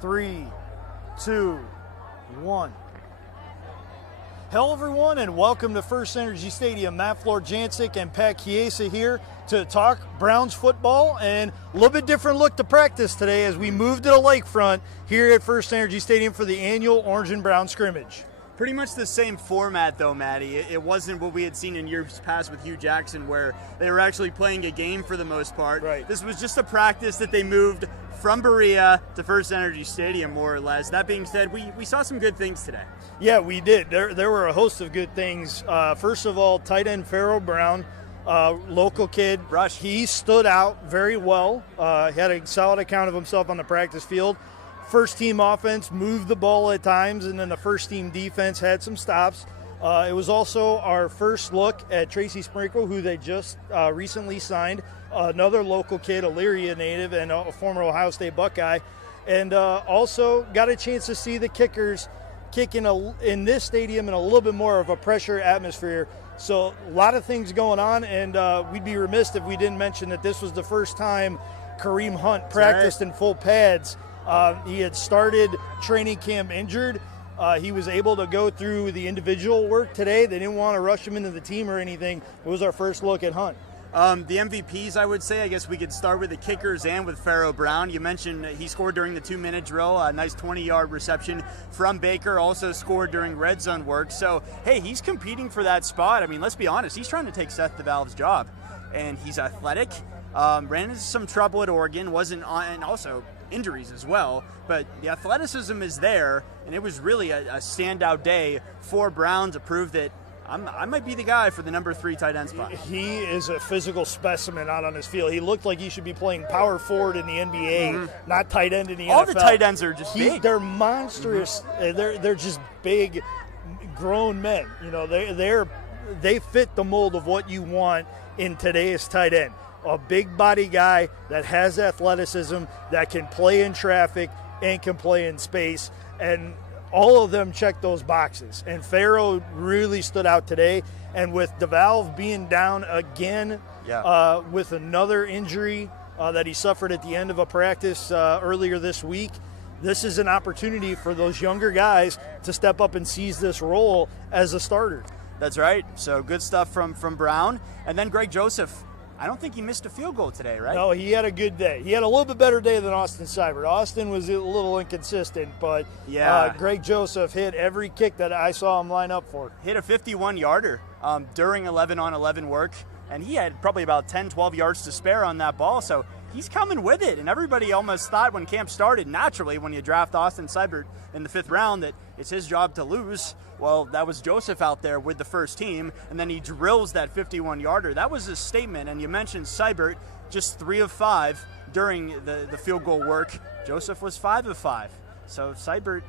3, 2, 1. Hello, everyone, and welcome to First Energy Stadium. Matt Florjancic and Pat Chiesa here to talk Browns football, and a little bit different look to practice today as we move to the lakefront here at First Energy Stadium for the annual Orange and Brown scrimmage. Pretty much the same format, though, Matty. It wasn't what we had seen in years past with Hugh Jackson, where they were actually playing a game for the most part. Right. This was just a practice that they moved from Berea to First Energy Stadium, more or less. That being said, we saw some good things today. Yeah, we did. There were a host of good things. First of all, tight end Pharaoh Brown, local kid. Rush. He stood out very well. He had a solid account of himself on the practice field. First team offense moved the ball at times, and then the first team defense had some stops. It was also our first look at Tracy Sprinkle, who they just recently signed, another local kid, Elyria native and a former Ohio State Buckeye, and also got a chance to see the kickers kick in this stadium in a little bit more of a pressure atmosphere. So a lot of things going on, and we'd be remiss if we didn't mention that this was the first time Kareem Hunt practiced in full pads. He had started training camp injured. He was able to go through the individual work today. They didn't want to rush him into the team or anything. It was our first look at Hunt. The MVPs, I would say, I guess we could start with the kickers and with Pharaoh Brown. You mentioned he scored during the 2-minute drill, a nice 20-yard reception from Baker, also scored during red zone work. So, hey, he's competing for that spot. I mean, let's be honest, he's trying to take Seth DeValve's job, and he's athletic. Ran into some trouble at Oregon, wasn't on, and also injuries as well, but the athleticism is there, and it was really a standout day for Brown to prove that I might be the guy for the number 3 tight end spot. He is a physical specimen out on his field. He looked like he should be playing power forward in the NBA, not tight end in the NFL. All the tight ends are just big. They're monstrous. They're just big, grown men. You know, they fit the mold of what you want in today's tight end. A big body guy that has athleticism, that can play in traffic and can play in space, and all of them check those boxes. And Pharaoh really stood out today, and with DeValve being down again with another injury that he suffered at the end of a practice earlier this week, this is an opportunity for those younger guys to step up and seize this role as a starter. That's right. So good stuff from Brown. And then Greg Joseph, I don't think he missed a field goal today, right? No, he had a good day. He had a little bit better day than Austin Seibert. Austin was a little inconsistent, but Greg Joseph hit every kick that I saw him line up for. Hit a 51-yarder during 11-on-11 work, and he had probably about 10, 12 yards to spare on that ball, so he's coming with it. And everybody almost thought when camp started, naturally, when you draft Austin Seibert in the 5th round, that it's his job to lose. Well, that was Joseph out there with the first team, and then he drills that 51-yarder. That was a statement, and you mentioned Seibert, just 3 of 5 during the field goal work. Joseph was 5 of 5. So Seibert,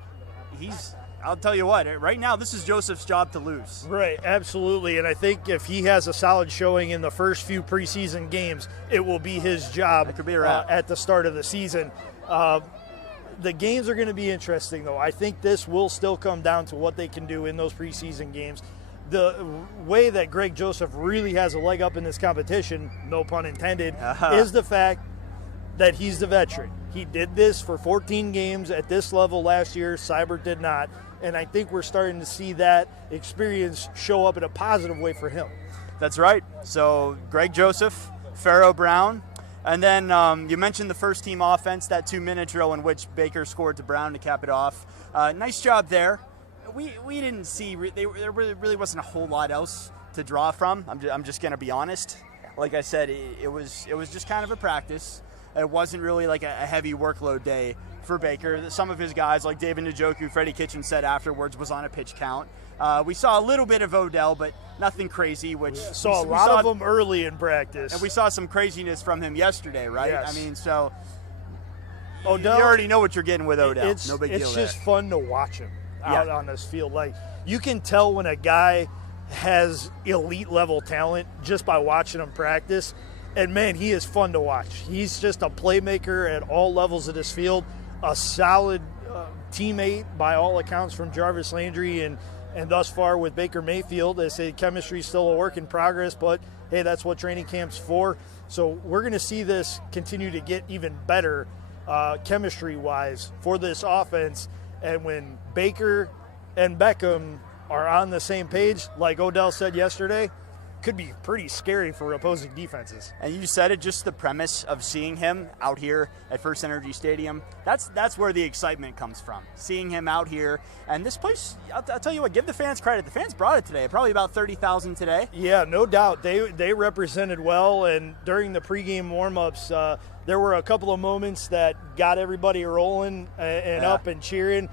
I'll tell you what, right now this is Joseph's job to lose. Right, absolutely, and I think if he has a solid showing in the first few preseason games, it will be his job at the start of the season. The games are going to be interesting, though. I think this will still come down to what they can do in those preseason games. The way that Greg Joseph really has a leg up in this competition, no pun intended, is the fact that he's the veteran. He did this for 14 games at this level last year. Seibert did not. And I think we're starting to see that experience show up in a positive way for him. That's right. So Greg Joseph, Pharaoh Brown, and then you mentioned the first team offense, that 2-minute drill in which Baker scored to Brown to cap it off. Nice job there. We didn't see there really wasn't a whole lot else to draw from. I'm just going to be honest. Like I said, it was just kind of a practice. It wasn't really like a heavy workload day for Baker. Some of his guys, like David Njoku, Freddie Kitchen said afterwards, was on a pitch count. We saw a little bit of Odell, but nothing crazy. Which we saw a lot of them early in practice, and we saw some craziness from him yesterday, right? Yes. I mean, so Odell, you already know what you're getting with Odell. No big deal. It's just fun to watch him out on this field. Like, you can tell when a guy has elite level talent just by watching him practice. And man, he is fun to watch. He's just a playmaker at all levels of this field, a solid teammate by all accounts from Jarvis Landry, and thus far with Baker Mayfield. They say chemistry is still a work in progress, but hey, that's what training camp's for. So we're going to see this continue to get even better chemistry-wise for this offense. And when Baker and Beckham are on the same page, like Odell said yesterday, could be pretty scary for opposing defenses. And you said it, just the premise of seeing him out here at First Energy Stadium, that's where the excitement comes from. Seeing him out here. And this place, I'll tell you what, give the fans credit. The fans brought it today. Probably about 30,000 today. Yeah, no doubt. They represented well, and during the pregame warm-ups, there were a couple of moments that got everybody rolling and up and cheering.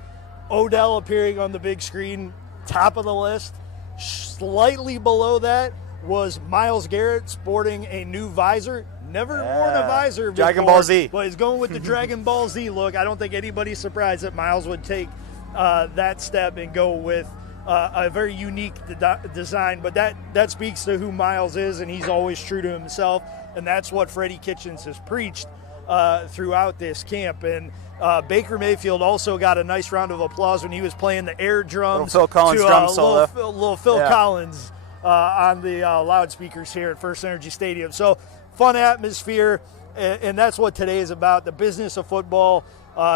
Odell appearing on the big screen, top of the list. Slightly below that was Myles Garrett sporting a new visor. Never worn a visor before. Dragon Ball Z. But he's going with the Dragon Ball Z look. I don't think anybody's surprised that Myles would take that step and go with a very unique design. But that speaks to who Myles is, and he's always true to himself. And that's what Freddie Kitchens has preached throughout this camp. And Baker Mayfield also got a nice round of applause when he was playing the air drums. Little Phil Collins drum solo. Little Phil Collins on the loudspeakers here at First Energy Stadium. So fun atmosphere, and that's what today is about. The business of football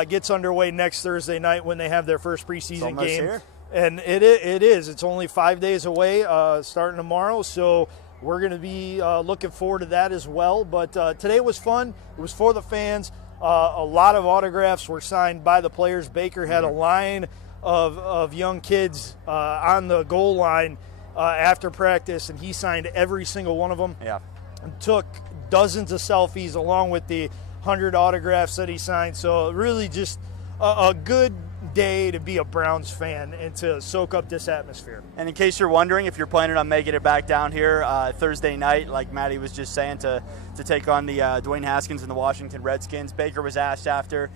gets underway next Thursday night when they have their first preseason game. Here. And it is. It's only 5 days away, starting tomorrow. So we're going to be looking forward to that as well. But today was fun. It was for the fans. A lot of autographs were signed by the players. Baker had a line of young kids on the goal line after practice, and he signed every single one of them. Yeah. And took dozens of selfies along with the 100 autographs that he signed. So really just a good day to be a Browns fan and to soak up this atmosphere. And in case you're wondering, if you're planning on making it back down here Thursday night, like Maddie was just saying, to take on the Dwayne Haskins and the Washington Redskins, Baker was asked after,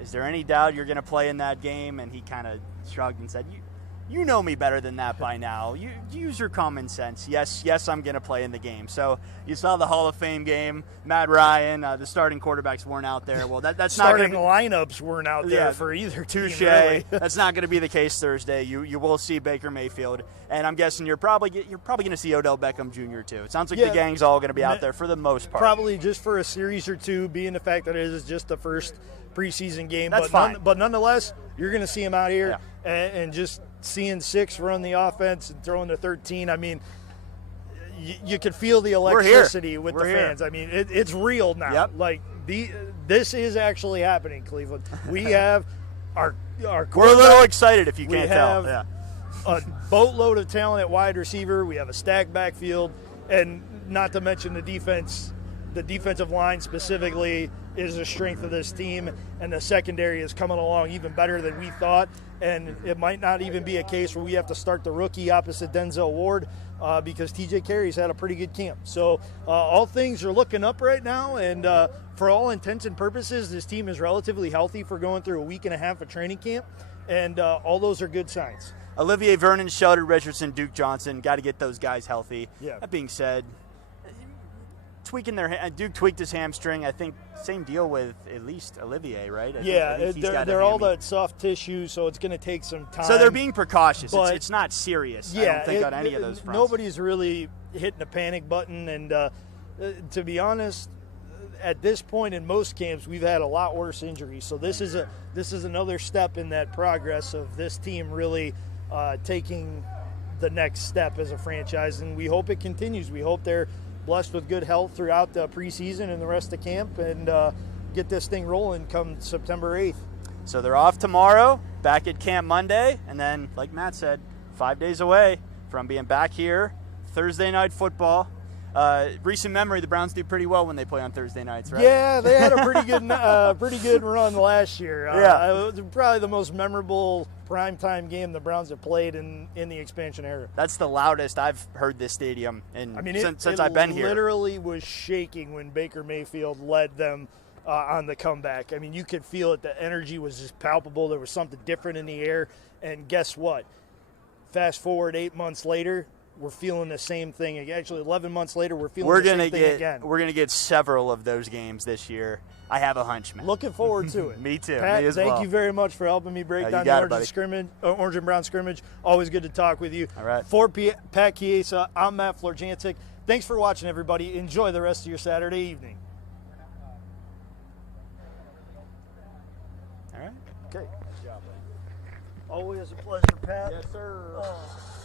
is there any doubt you're going to play in that game? And he kind of shrugged and said, you know me better than that by now. You use your common sense. Yes, I'm going to play in the game. So you saw the Hall of Fame game. Matt Ryan, the starting quarterbacks weren't out there. Well, that's not going starting to lineups weren't out there for either team. Touche. Really. That's not going to be the case Thursday. You will see Baker Mayfield, and I'm guessing you're probably going to see Odell Beckham Jr. too. It sounds like the gang's all going to be out there for the most part. Probably just for a series or two, being the fact that it is just the first preseason game. That's fine. But nonetheless, you're going to see him out here and just seeing 6 run the offense and throwing to 13. I mean, you could feel the electricity with the fans. I mean, it's real now. Yep. Like this is actually happening, Cleveland. We have our we're a little excited if you we can't have tell. a boatload of talent at wide receiver. We have a stacked backfield, and not to mention the defense. The defensive line specifically is the strength of this team, and the secondary is coming along even better than we thought. And it might not even be a case where we have to start the rookie opposite Denzel Ward because TJ Carey's had a pretty good camp. So all things are looking up right now, and for all intents and purposes, this team is relatively healthy for going through a week and a half of training camp, and all those are good signs. Olivier Vernon, Sheldon Richardson, Duke Johnson, got to get those guys healthy. Yeah. That being said, Duke tweaked his hamstring. I think same deal with at least Olivier, right? I think they're all that soft tissue, so it's going to take some time. So they're being precautious. But it's not serious. Yeah, I don't think on any of those fronts. Nobody's really hitting the panic button, and to be honest, at this point in most camps, we've had a lot worse injuries. So this is another step in that progress of this team really taking the next step as a franchise, and we hope it continues. We hope they're blessed with good health throughout the preseason and the rest of camp, and get this thing rolling come September 8th. So they're off tomorrow, back at camp Monday, and then, like Matt said, 5 days away from being back here. Thursday night football. Recent memory, the Browns do pretty well when they play on Thursday nights, right? Yeah, they had a pretty good run last year. It was probably the most memorable primetime game the Browns have played in the expansion era. That's the loudest I've heard this stadium since I've been here. It literally was shaking when Baker Mayfield led them on the comeback. I mean, you could feel it. The energy was just palpable. There was something different in the air. And guess what? Fast forward 8 months later, we're feeling the same thing. Actually, 11 months later, we're feeling the same thing again. We're going to get several of those games this year. I have a hunch, man. Looking forward to it. Me too. Pat, me as well. Thank you very much for helping me break down the Orange and Brown scrimmage. Always good to talk with you. All right. For Pat Chiesa, I'm Matt Florjancic. Thanks for watching, everybody. Enjoy the rest of your Saturday evening. Okay. Good job, man. Always a pleasure, Pat. Yes, sir. Oh.